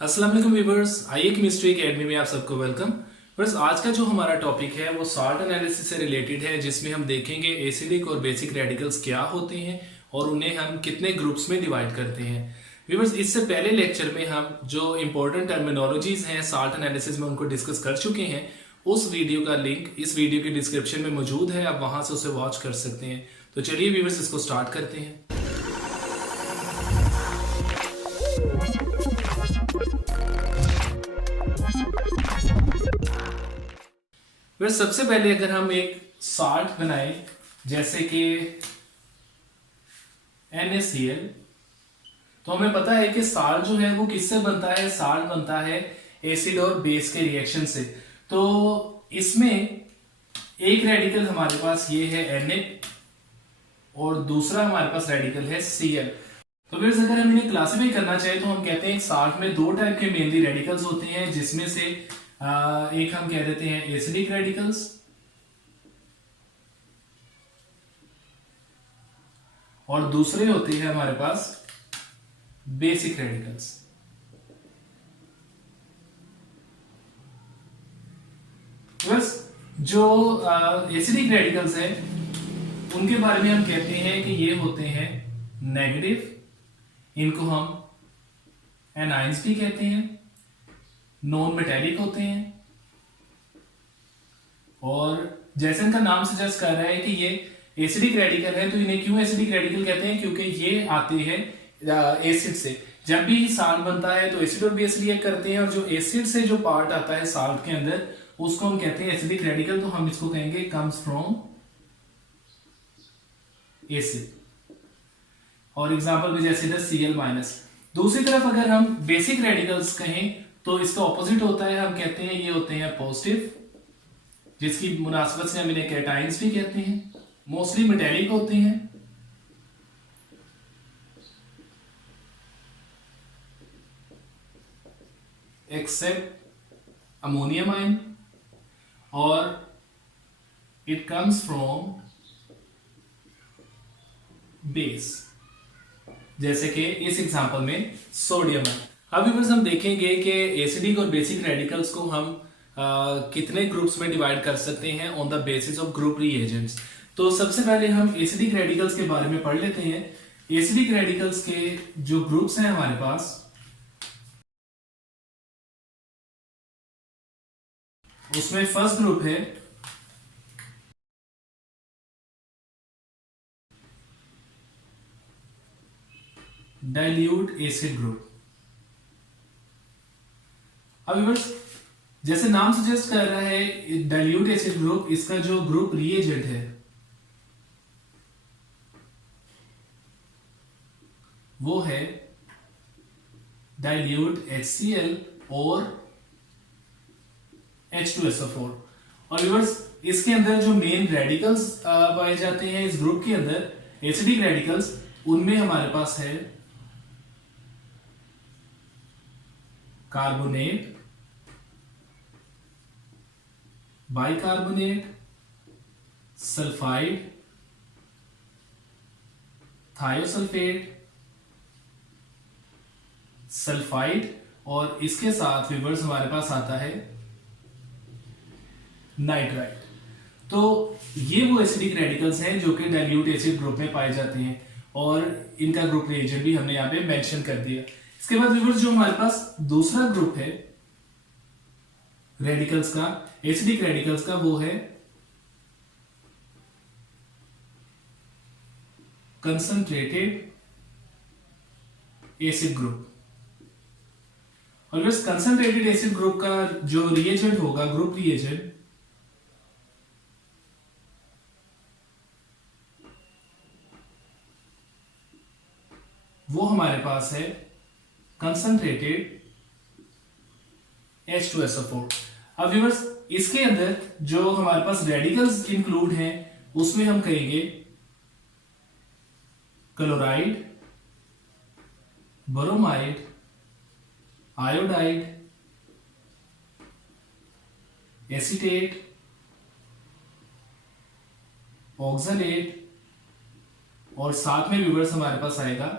अस्सलाम वालेकुम व्यूअर्स, आइए केमिस्ट्री एकेडमी में आप सबको वेलकम। बस आज का जो हमारा टॉपिक है वो साल्ट एनालिसिस से रिलेटेड है, जिसमें हम देखेंगे एसिडिक और बेसिक रेडिकल्स क्या होते हैं और उन्हें हम कितने ग्रुप्स में डिवाइड करते हैं। व्यूअर्स, इससे पहले लेक्चर में हम जो इंपॉर्टेंट टर्मिनोलॉजीज हैं साल्ट एनालिसिस में उनको डिस्कस कर चुके हैं। उस वीडियो का लिंक इस वीडियो के डिस्क्रिप्शन में मौजूद है, आप वहां से उसे वॉच कर सकते हैं। तो चलिए व्यूअर्स, इसको स्टार्ट करते हैं। फिर सबसे पहले अगर हम एक साल्ट बनाएं, जैसे कि NaCl, तो हमें पता है कि साल्ट जो है वो किससे बनता है। साल्ट बनता है एसिड और बेस के रिएक्शन से। तो इसमें एक रेडिकल हमारे पास ये है Na और दूसरा हमारे पास रेडिकल है Cl। तो फिर अगर हम इन्हें क्लासिफाई करना चाहें तो हम कहते हैं साल्ट में दो टाइप के मेनली रेडिकल्स होते हैं, जिसमें से एक हम कह देते हैं एसिडिक रेडिकल्स और दूसरे होते हैं हमारे पास बेसिक रेडिकल्स। बस जो एसिडिक रेडिकल्स है उनके बारे में हम कहते हैं कि ये होते हैं नेगेटिव, इनको हम एनाइंस भी कहते हैं, नॉन मेटेलिक होते हैं और जैसे इनका नाम सजेस्ट कर रहा है कि ये एसिडिक रेडिकल है। तो इन्हें क्यों एसिडिक रेडिकल कहते हैं? क्योंकि ये आते हैं एसिड से। जब भी साल्ट बनता है तो एसिड और बेस रिएक्ट करते हैं और जो एसिड से जो पार्ट आता है साल्ट के अंदर उसको हम कहते हैं एसिडिक रेडिकल। तो हम इसको कहेंगे कम्स फ्रॉम एसिड। और एग्जांपल में जैसे Cl-। दूसरी तरफ अगर हम बेसिक रेडिकल्स कहें तो इसका ऑपोजिट होता है, हम कहते हैं ये होते हैं पॉजिटिव, जिसकी मुनासबत से हम इन्हें कैटाइंस भी कहते हैं, मोस्टली मेटेलिक होते हैं एक्सेप्ट अमोनियम आयन, और इट कम्स फ्रॉम बेस, जैसे कि इस एग्जांपल में सोडियम है। अभी बस हम देखेंगे कि एसिडिक और बेसिक रेडिकल्स को हम कितने ग्रुप्स में डिवाइड कर सकते हैं on the basis of group reagents. तो सबसे पहले हम एसिडिक रेडिकल्स के बारे में पढ़ लेते हैं। एसिडिक रेडिकल्स के जो ग्रुप्स हैं हमारे पास, उसमें फर्स्ट ग्रुप है डाइल्यूट एसिड ग्रुप। अभी बस जैसे नाम सजेस्ट कर रहा है डाइल्यूट एसिड ग्रुप, इसका जो ग्रुप रिएजेंट है वो है डाइल्यूट HCl और H2SO4। और व्यूअर्स, इसके अंदर जो मेन रेडिकल्स पाए जाते हैं इस ग्रुप के अंदर एसिडिक रेडिकल्स, उनमें हमारे पास है carbonate, bicarbonate, sulphide, thiosulphate, sulphide, और इसके साथ व्यूअर्स हमारे पास आता है नाइट्राइट। तो ये वो एसिडिक रेडिकल्स हैं जो कि डाइल्यूट एसिड ग्रुप में पाए जाते हैं और इनका ग्रुप रिएजेंट भी हमने यहाँ पे मेंशन कर दिया। इसके बाद व्यूअर्स जो हमारे पास दूसरा ग्रुप है रेडिकल्स का, एसिडिक रेडिकल्स का, वो है कंसंट्रेटेड एसिड ग्रुप। और बस कंसंट्रेटेड एसिड ग्रुप का जो रिएजेंट होगा, ग्रुप रिएजेंट, वो हमारे पास है कंसंट्रेटेड H2SO4। अब व्यूअर्स, इसके अंदर जो हमारे पास रेडिकल्स इंक्लूड हैं उसमें हम कहेंगे chloride, bromide, iodide, acetate, oxalate, और साथ में व्यूअर्स हमारे पास आएगा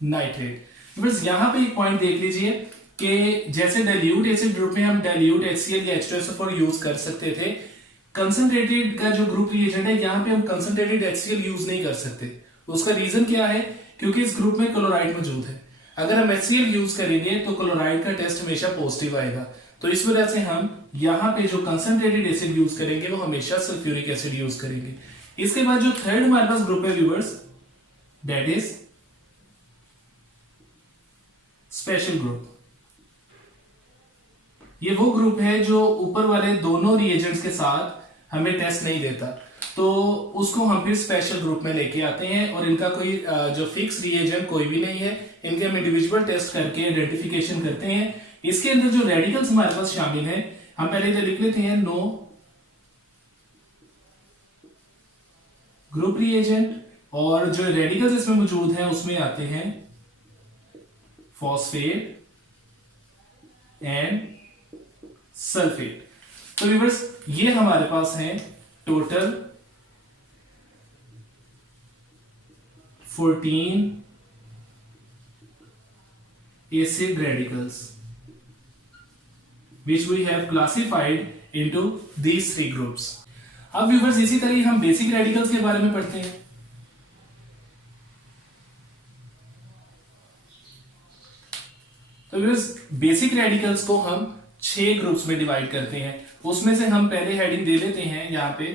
नाइट्रेट। बस यहाँ पे एक पॉइंट देख लीजिए कि जैसे डाइल्यूट एसिड ग्रुप में हम डाइल्यूट HCl या H2SO4 यूज कर सकते थे, कंसंट्रेटेड का जो ग्रुप रिएजेंट है यहाँ पे हम कंसंट्रेटेड HCl यूज नहीं कर सकते। उसका रीजन क्या है? क्योंकि इस ग्रुप में क्लोराइड मौजूद है। अगर हम HCl यूज करेंगे तो क्लोराइड का टेस्ट हमेशा पॉजिटिव आएगा। तो इस वजह से हम यहाँ पे जो कंसंट्रेटेड एसिड यूज करेंगे वो हमेशा सल्फ्यूरिक एसिड यूज करेंगे। इसके बाद जो थर्ड हमारे पास ग्रुप है viewers, that is special group. ये वो ग्रुप है जो ऊपर वाले दोनों रिएजेंट्स के साथ हमें टेस्ट नहीं देता, तो उसको हम फिर स्पेशल ग्रुप में लेके आते हैं और इनका कोई जो फिक्स रिएजेंट कोई भी नहीं है, इनके हम इंडिविजुअल टेस्ट करके आइडेंटिफिकेशन करते हैं। इसके अंदर जो रेडिकल्स हमारे पास शामिल हैं, हम पहले इधर लिख लेते हैं नो ग्रुप रिएजेंट, और जो रेडिकल्स इसमें मौजूद हैं उसमें आते हैं फॉस्फेट एंड सल्फेट। तो व्यूअर्स ये हमारे पास हैं total 14 acid radicals which we have classified into these three groups. अब व्यूअर्स इसी तरह हम बेसिक रेडिकल्स के बारे में पढ़ते हैं। तो व्यूअर्स बेसिक रेडिकल्स को हम 6 ग्रुप्स में डिवाइड करते हैं। उसमें से हम पहले हेडिंग दे लेते हैं यहां पे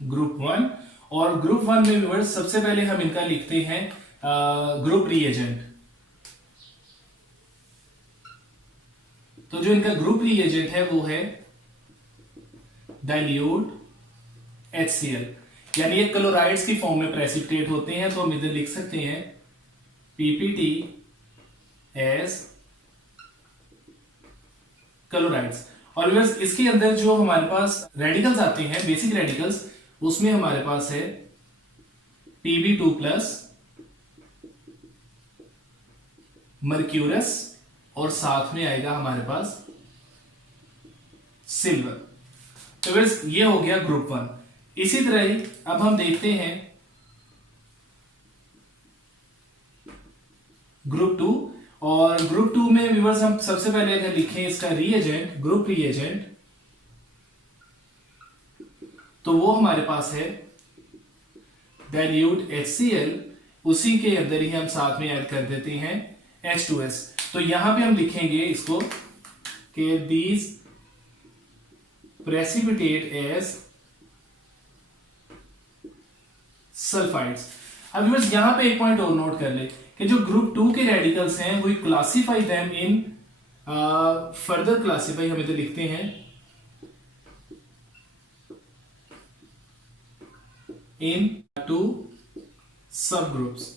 ग्रुप 1, और ग्रुप 1 में व्यूअर्स सबसे पहले हम इनका लिखते हैं ग्रुप रिएजेंट। तो जो इनका ग्रुप रिएजेंट है वो है डाइल्यूट HCl, यानी ये क्लोराइड्स की फॉर्म में प्रेसिपिटेट होते हैं। तो हम इधर लिख सकते हैं PPT एज क्लोराइड्स। और बस इसके अंदर जो हमारे पास रेडिकल्स आते हैं बेसिक रेडिकल्स, उसमें हमारे पास है Pb2+ मर्क्यूरस, और साथ में आएगा हमारे पास सिल्वर। तो बस ये हो गया ग्रुप 1। इसी तरह ही अब हम देखते हैं ग्रुप 2, और ग्रुप 2 में व्यूअर्स हम सबसे पहले अगर लिखें इसका रिएजेंट, ग्रुप रिएजेंट, तो वो हमारे पास है डाइल्यूट HCl, उसी के अंदर ही हम साथ में ऐड कर देते हैं H2S। तो यहां पे हम लिखेंगे इसको कि these precipitate as सल्फाइड्स। अब व्यूअर्स यहां पे एक पॉइंट और नोट कर ले कि जो ग्रुप 2 के रेडिकल्स हैं वो classify them in further classify, हम इधर लिखते हैं इन 2 सब ग्रुप्स।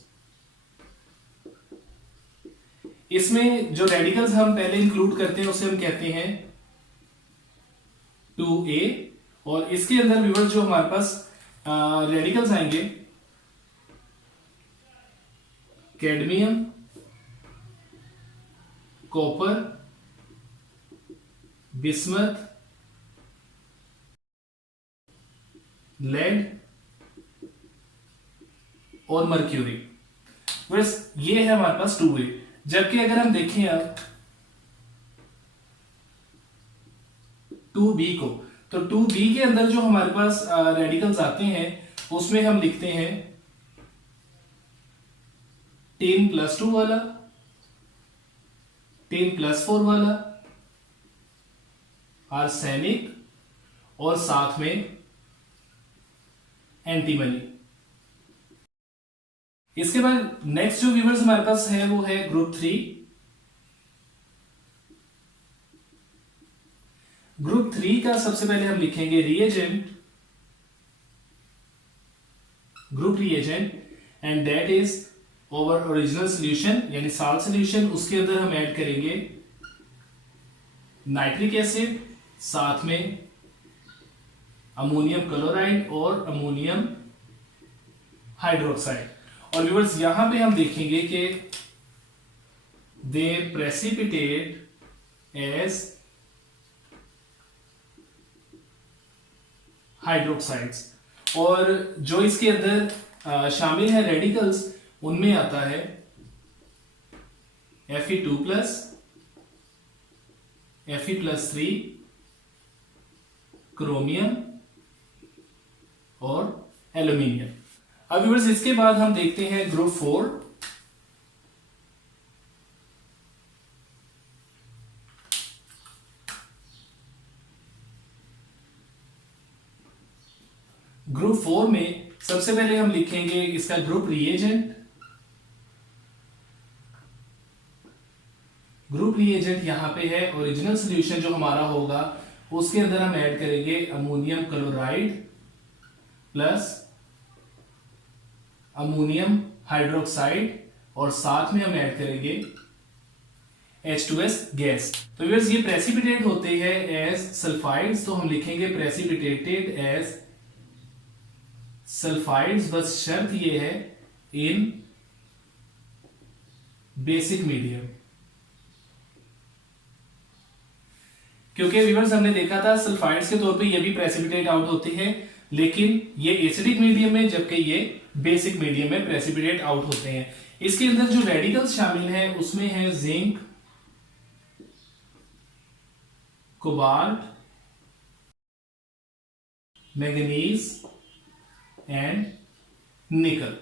इसमें जो रेडिकल्स हम पहले इंक्लूड करते हैं उसे हम कहते हैं 2A, और इसके अंदर व्यूअर्स जो हमारे पास रेडिकल्स आएंगे कैडमियम, कॉपर, बिस्मथ, लेड और मर्क्यूरी। बस ये है हमारे पास 2A। जबकि अगर हम देखें अब 2B को, तो 2B के अंदर जो हमारे पास रेडिकल्स आते हैं उसमें हम लिखते हैं 10+2 वाला, 10+4 वाला, आर्सेनिक, और साथ में एंटीमनी। इसके बाद नेक्स्ट जो व्यूअर्स हमारे पास है वो है ग्रुप 3। ग्रुप 3 का सबसे पहले हम लिखेंगे reagent, group reagent, and that is over original solution यानी साल्ट सॉल्यूशन। उसके अंदर हम ऐड करेंगे नाइट्रिक एसिड, साथ में अमोनियम क्लोराइड और अमोनियम हाइड्रोक्साइड। और व्यूअर्स यहां पे हम देखेंगे कि दे प्रेसिपिटेट एज हाइड्रोक्साइड्स, और जो इसके अंदर शामिल है रेडिकल्स, उनमें आता है Fe2+, Fe+3, क्रोमियम और एल्यूमिनियम। अब व्यूअर्स इसके बाद हम देखते हैं ग्रुप 4। ग्रुप 4 में सबसे पहले हम लिखेंगे इसका ग्रुप रिएजेंट। ग्रुप रिएजेंट यहां पे है, ओरिजिनल सॉल्यूशन जो हमारा होगा उसके अंदर हम ऐड करेंगे ammonium chloride plus ammonium hydroxide और साथ में हम ऐड करेंगे H2S गैस। तो व्यूअर्स ये प्रेसिपिटेट होते हैं एज सल्फाइड्स, तो हम लिखेंगे प्रेसिपिटेटेड एज सल्फाइड्स, बस शर्त ये है इन बेसिक मीडियम। क्योंकि व्यूअर्स हमने देखा था सल्फाइड्स के तौर पे ये भी प्रेसिपिटेट आउट होते हैं, लेकिन ये एसिडिक मीडियम में, जबकि ये बेसिक मीडियम में प्रेसिपिटेट आउट होते हैं। इसके अंदर जो रेडिकल्स शामिल हैं उसमें है जिंक, कोबाल्ट, मैंगनीज एंड निकल।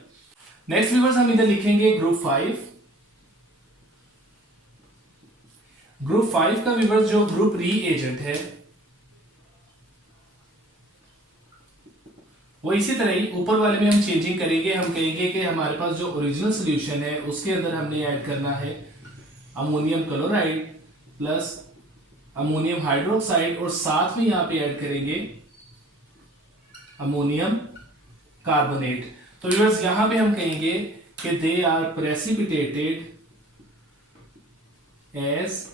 नेक्स्ट व्यूअर्स हम इधर लिखेंगे ग्रुप 5। ग्रुप 5 का व्यूअर्स जो ग्रुप रीएजेंट है वो इसी तरह ही ऊपर वाले में हम चेंजिंग करेंगे। हम कहेंगे कि हमारे पास जो ओरिजिनल सॉल्यूशन है उसके अंदर हमने ऐड करना है ammonium chloride plus ammonium hydroxide और साथ में यहां पे ऐड करेंगे अमोनियम कार्बोनेट। तो व्यूअर्स यहां पे हम कहेंगे कि they are precipitated as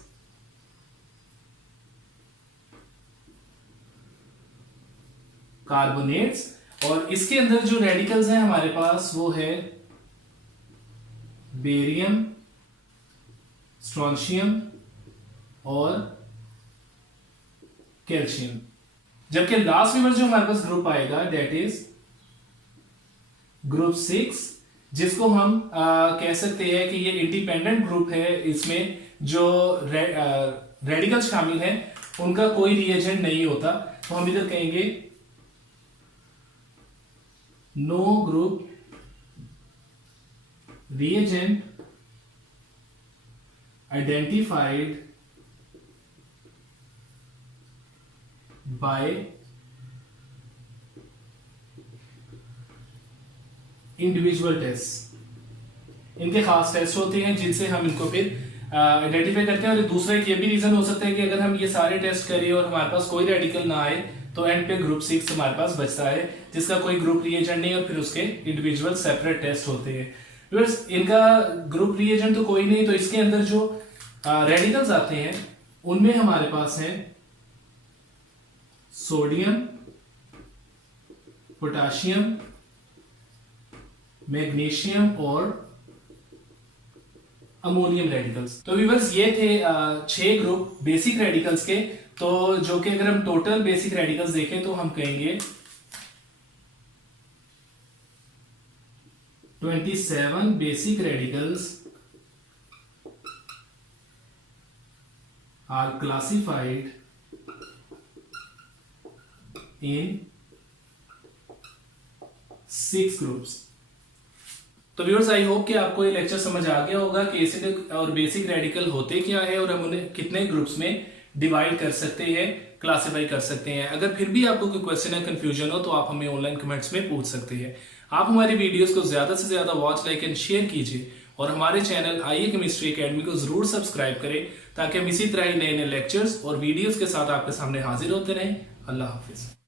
carbonates, और इसके अंदर जो रेडिकल्स हैं हमारे पास वो है बेरियम, स्ट्रोंशियम और कैल्शियम। जबकि लास्ट व्यूअर्स जो हमारे पास ग्रुप आएगा दैट इज ग्रुप 6, जिसको हम कह सकते हैं कि ये इंडिपेंडेंट ग्रुप है। इसमें जो रेडिकल्स शामिल हैं उनका कोई रिएजेंट नहीं होता। तो हम इधर कहेंगे no group reagent identified by individual test. इनके खास टेस्ट होते हैं जिनसे हम इनको फिर आइडेंटिफाई करते हैं। और दूसरा एक ये भी रीजन हो सकता है कि अगर हम ये सारे टेस्ट करें और हमारे पास कोई रेडिकल ना आए तो एंड पे ग्रुप 6 हमारे पास बचता है जिसका कोई ग्रुप रिएजेंट नहीं, और फिर उसके इंडिविजुअल सेपरेट टेस्ट होते हैं। इनका ग्रुप रिएजेंट तो कोई नहीं, तो इसके अंदर जो रेडिकल्स आते हैं उनमें हमारे पास है सोडियम, पोटाशियम, मैग्नीशियम और अमोनियम रेडिकल्स। तो व्यूअर्स ये थे 6 ग्रुप बेसिक रेडिकल्स के। तो जो कि अगर हम टोटल बेसिक रेडिकल्स देखें तो हम कहेंगे 27 basic radicals are classified in 6 groups. तो व्यूअर्स आई होप कि आपको ये लेक्चर समझ आ गया होगा कि एसिडिक और बेसिक रेडिकल होते क्या है और हम उन्हें कितने ग्रुप्स में डिवाइड कर सकते हैं, क्लासिफाई कर सकते हैं। अगर फिर भी आपको कोई क्वेश्चन या कंफ्यूजन हो तो आप हमें ऑनलाइन कमेंट्स में पूछ सकते हैं। आप हमारी वीडियोस को ज्यादा से ज्यादा वॉच, लाइक एंड शेयर कीजिए और हमारे चैनल आईए केमिस्ट्री एकेडमी को जरूर सब्सक्राइब करें ताकि हम इसी तरह ही नए नए लेक्चर्स और वीडियोस के साथ आपके सामने हाजिर होते रहें। अल्लाह हाफिज।